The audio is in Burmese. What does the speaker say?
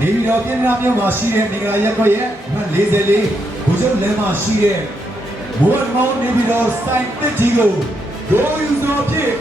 နေပြည်တော်ပြည်နာမြို့မှာရှိတဲ့နေကလာရက်ခွက်ရဲ့နံပါတ်44ဘူဇုံလမ်းမှာရှိတဲ့ဘိုးမောင်နေပြည်တော်စိုင်တက်ကြီးကိုဒိုးယူစွာဖြင့်